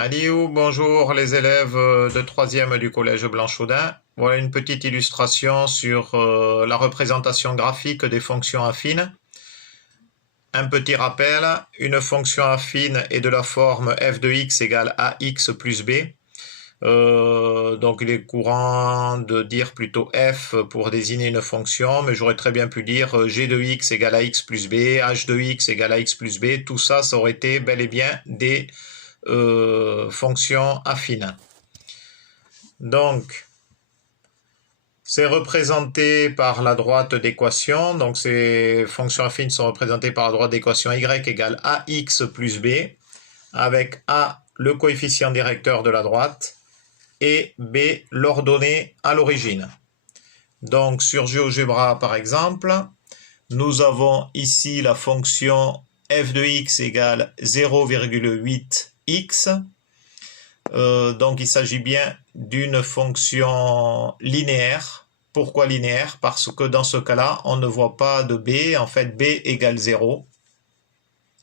Aliou, bonjour les élèves de troisième du collège Blanchaudin. Voilà une petite illustration sur la représentation graphique des fonctions affines. Un petit rappel, une fonction affine est de la forme f de x égale ax plus b. Donc il est courant de dire plutôt f pour désigner une fonction, mais j'aurais très bien pu dire g de x égale ax plus b, h de x égale ax plus b. Tout ça, ça aurait été bel et bien des fonctions affines. Donc, c'est représenté par la droite d'équation. Donc, ces fonctions affines sont représentées par la droite d'équation y égale ax plus b, avec a le coefficient directeur de la droite et b l'ordonnée à l'origine. Donc, sur GeoGebra, par exemple, nous avons ici la fonction f de x égale 0,8x. Donc, il s'agit bien d'une fonction linéaire. Pourquoi linéaire? Parce que dans ce cas-là, on ne voit pas de b. En fait, b égale 0.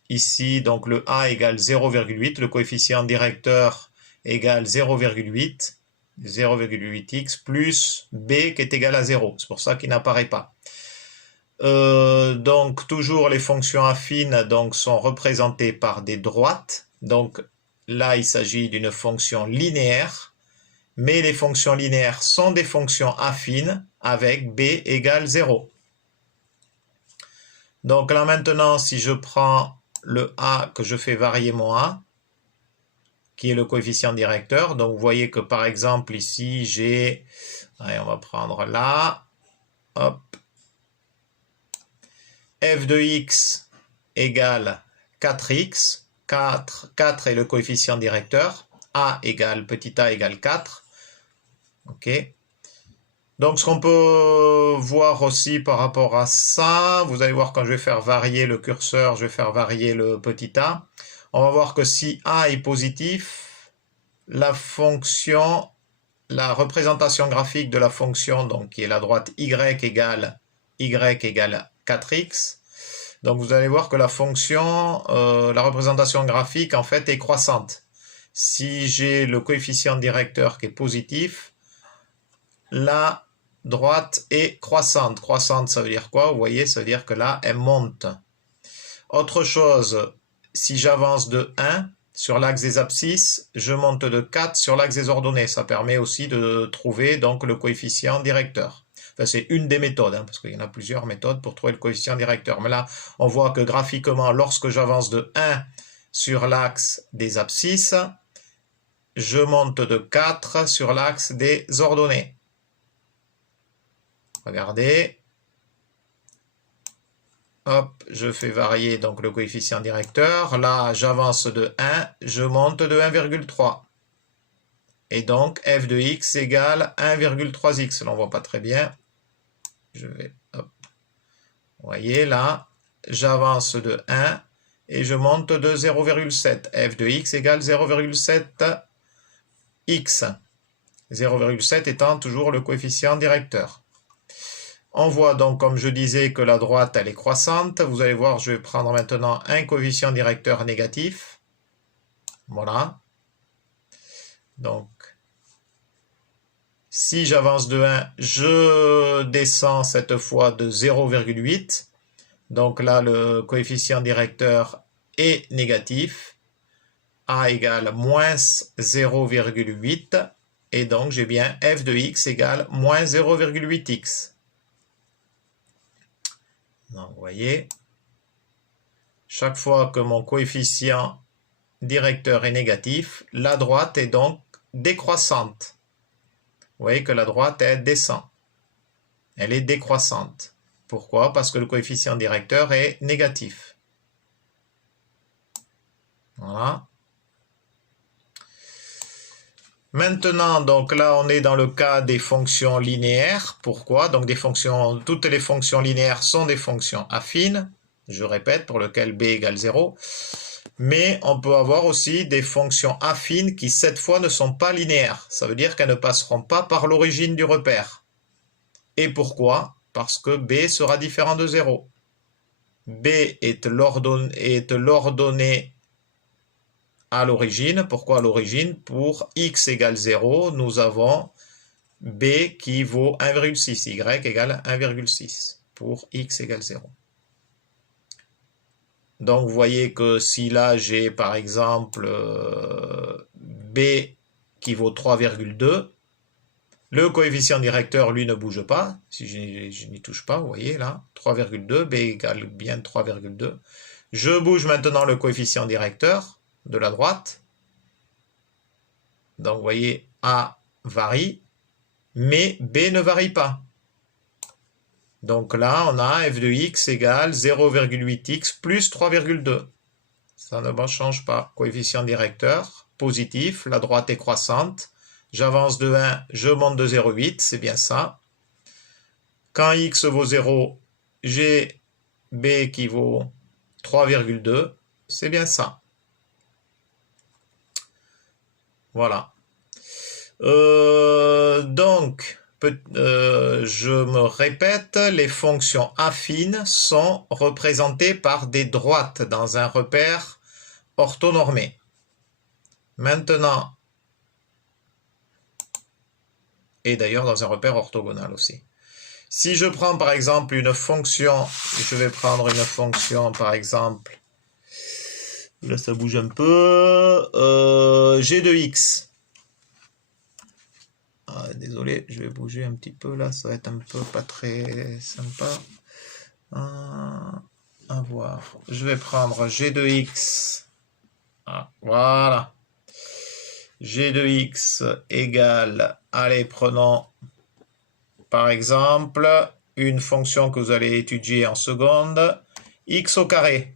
Ici, donc le a égale 0,8. Le coefficient directeur égale 0,8. 0,8x plus b qui est égal à 0. C'est pour ça qu'il n'apparaît pas. Donc, toujours les fonctions affines donc, sont représentées par des droites. Donc, là, il s'agit d'une fonction linéaire, mais les fonctions linéaires sont des fonctions affines avec b égale 0. Donc là maintenant, si je prends le a que je fais varier mon a, qui est le coefficient directeur, donc vous voyez que par exemple ici j'ai, allez, on va prendre là, hop, f de x égale 4x, 4 est le coefficient directeur, a égale, petit a égale 4. Ok. Donc, ce qu'on peut voir aussi par rapport à ça, vous allez voir quand je vais faire varier le curseur, je vais faire varier le petit a. On va voir que si a est positif, la fonction, la représentation graphique de la fonction, donc qui est la droite y égale 4x, donc vous allez voir que la fonction, la représentation graphique en fait est croissante. Si j'ai le coefficient directeur qui est positif, la droite est croissante. Croissante, ça veut dire quoi? Vous voyez, ça veut dire que là, elle monte. Autre chose, si j'avance de 1 sur l'axe des abscisses, je monte de 4 sur l'axe des ordonnées. Ça permet aussi de trouver donc le coefficient directeur. Enfin, c'est une des méthodes, parce qu'il y en a plusieurs méthodes pour trouver le coefficient directeur. Mais là, on voit que graphiquement, lorsque j'avance de 1 sur l'axe des abscisses, je monte de 4 sur l'axe des ordonnées. Regardez. Hop, je fais varier donc le coefficient directeur. Là, j'avance de 1, je monte de 1,3. Et donc, f de x égale 1,3x. Là, on ne voit pas très bien. Je vais, hop. Vous voyez, là, j'avance de 1 et je monte de 0,7. f de x égale 0,7x. 0,7 étant toujours le coefficient directeur. On voit donc, comme je disais, que la droite, elle est croissante. Vous allez voir, je vais prendre maintenant un coefficient directeur négatif. Voilà. Donc, si j'avance de 1, je descends cette fois de 0,8. Donc là, le coefficient directeur est négatif. A égale moins 0,8. Et donc, j'ai bien f de x égale moins 0,8x. Donc, vous voyez, chaque fois que mon coefficient directeur est négatif, la droite est donc décroissante. Vous voyez que la droite, elle descend. Elle est décroissante. Pourquoi? Parce que le coefficient directeur est négatif. Voilà. Maintenant, donc là, on est dans le cas des fonctions linéaires. Pourquoi? Donc toutes les fonctions linéaires sont des fonctions affines. Je répète, pour lequel b égale 0. Mais on peut avoir aussi des fonctions affines qui, cette fois, ne sont pas linéaires. Ça veut dire qu'elles ne passeront pas par l'origine du repère. Et pourquoi? Parce que b sera différent de 0. b est l'ordonnée à l'origine. Pourquoi à l'origine? Pour x égale 0, nous avons b qui vaut 1,6, y égale 1,6 pour x égale 0. Donc vous voyez que si là j'ai par exemple b qui vaut 3,2, le coefficient directeur lui ne bouge pas, si je n'y touche pas, vous voyez là, 3,2, b égale bien 3,2. Je bouge maintenant le coefficient directeur de la droite, donc vous voyez a varie, mais b ne varie pas. Donc là, on a f de x égale 0,8x plus 3,2. Ça ne change pas. Coefficient directeur, positif, la droite est croissante. J'avance de 1, je monte de 0,8, c'est bien ça. Quand x vaut 0, j'ai b qui vaut 3,2, c'est bien ça. Voilà. Donc, je me répète, les fonctions affines sont représentées par des droites dans un repère orthonormé. Maintenant, et d'ailleurs dans un repère orthogonal aussi. Si je prends par exemple une fonction, je vais prendre une fonction par exemple, là ça bouge un peu, g de x. Ah, désolé, je vais bouger un petit peu là, ça va être un peu pas très sympa à voir. Je vais prendre g de x. Ah, voilà. G de x égale, allez, prenons par exemple une fonction que vous allez étudier en seconde, x au carré.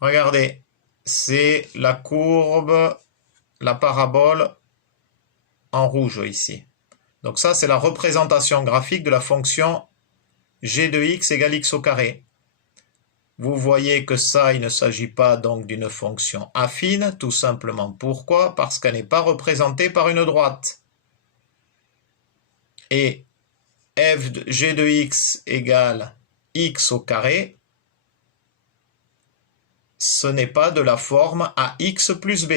Regardez, c'est la courbe, la parabole en rouge ici. Donc ça, c'est la représentation graphique de la fonction g de x égale x au carré. Vous voyez que ça, il ne s'agit pas donc d'une fonction affine, tout simplement. Pourquoi? Parce qu'elle n'est pas représentée par une droite. Et f de g de x égale x au carré, ce n'est pas de la forme ax plus b.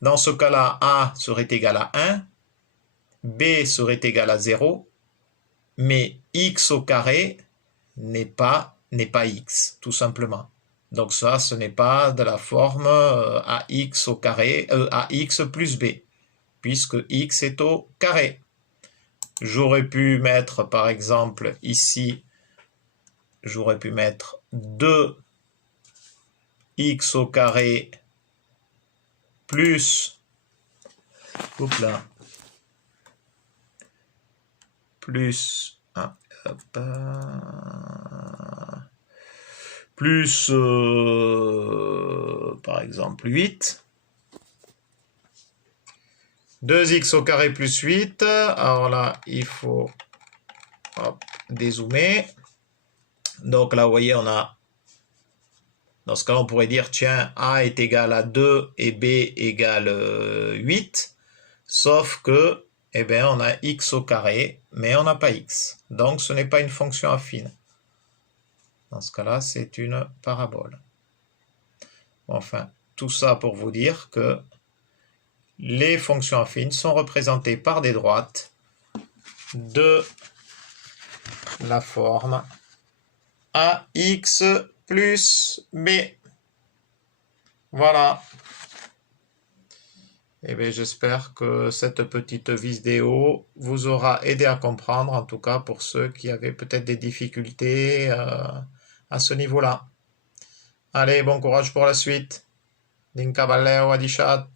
Dans ce cas-là, a serait égal à 1, b serait égal à 0, mais x au carré n'est pas x, tout simplement. Donc ça, ce n'est pas de la forme ax au carré, ax plus b, puisque x est au carré. J'aurais pu mettre, par exemple, ici, j'aurais pu mettre 2x au carré plus, plus, plus, par exemple, 8. 2x au carré plus 8. Alors là, il faut dézoomer. Donc là, vous voyez, on a... Dans ce cas, on pourrait dire, tiens, a est égal à 2 et b égale 8. Sauf que, eh bien, on a x au carré, mais on n'a pas x. Donc, ce n'est pas une fonction affine. Dans ce cas-là, c'est une parabole. Enfin, tout ça pour vous dire que les fonctions affines sont représentées par des droites de la forme ax plus b. Voilà. Eh bien, j'espère que cette petite vidéo vous aura aidé à comprendre, en tout cas pour ceux qui avaient peut-être des difficultés à ce niveau-là. Allez, bon courage pour la suite. Dinka Baleo Adichat.